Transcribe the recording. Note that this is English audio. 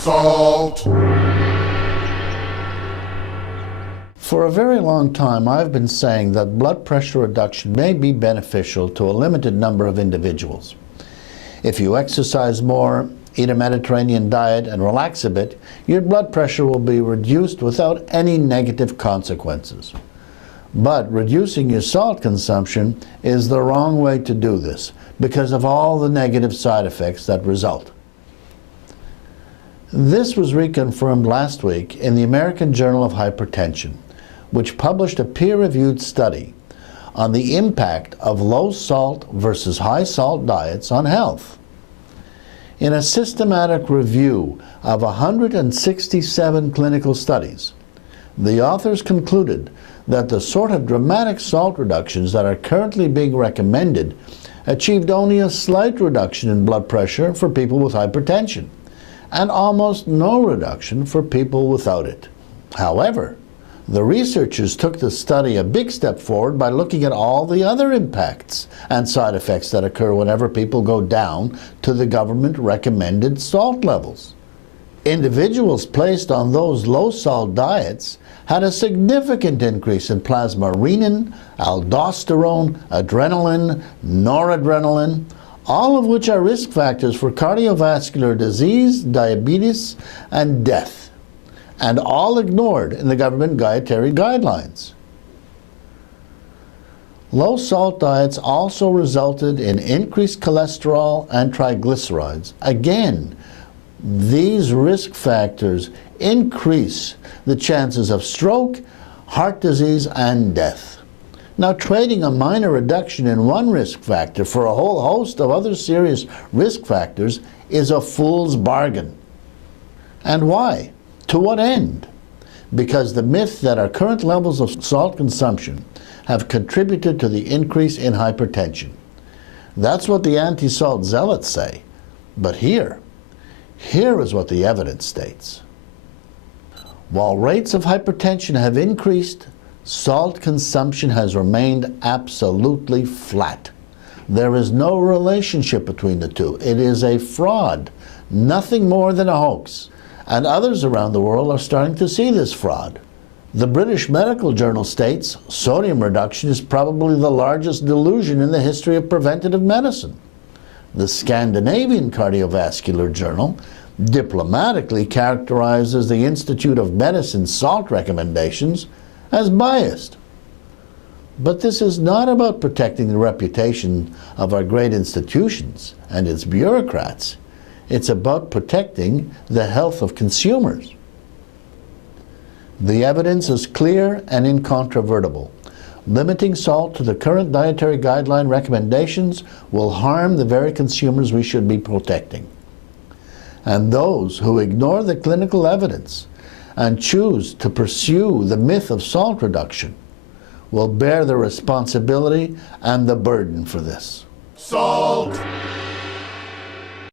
Salt. For a very long time, I've been saying that blood pressure reduction may be beneficial to a limited number of individuals. If you exercise more, eat a Mediterranean diet, and relax a bit, your blood pressure will be reduced without any negative consequences. But reducing your salt consumption is the wrong way to do this because of all the negative side effects that result. This was reconfirmed last week in the American Journal of Hypertension, which published a peer-reviewed study on the impact of low-salt versus high-salt diets on health. In a systematic review of 167 clinical studies, the authors concluded that the sort of dramatic salt reductions that are currently being recommended achieved only a slight reduction in blood pressure for people with hypertension, and almost no reduction for people without it. However, the researchers took the study a big step forward by looking at all the other impacts and side effects that occur whenever people go down to the government-recommended salt levels. Individuals placed on those low-salt diets had a significant increase in plasma renin, aldosterone, adrenaline, noradrenaline, all of which are risk factors for cardiovascular disease, diabetes, and death, and all ignored in the government dietary guidelines. Low-salt diets also resulted in increased cholesterol and triglycerides. Again, these risk factors increase the chances of stroke, heart disease, and death. Now, trading a minor reduction in one risk factor for a whole host of other serious risk factors is a fool's bargain. And why? To what end? Because the myth that our current levels of salt consumption have contributed to the increase in hypertension. That's what the anti-salt zealots say. But here is what the evidence states. While rates of hypertension have increased, salt consumption has remained absolutely flat. There is no relationship between the two. It is a fraud, nothing more than a hoax. And others around the world are starting to see this fraud. The British Medical Journal states sodium reduction is probably the largest delusion in the history of preventative medicine. The Scandinavian Cardiovascular Journal diplomatically characterizes the Institute of Medicine's salt recommendations as biased. But this is not about protecting the reputation of our great institutions and its bureaucrats. It's about protecting the health of consumers. The evidence is clear and incontrovertible. Limiting salt to the current dietary guideline recommendations will harm the very consumers we should be protecting. And those who ignore the clinical evidence and choose to pursue the myth of salt reduction will bear the responsibility and the burden for this. Salt.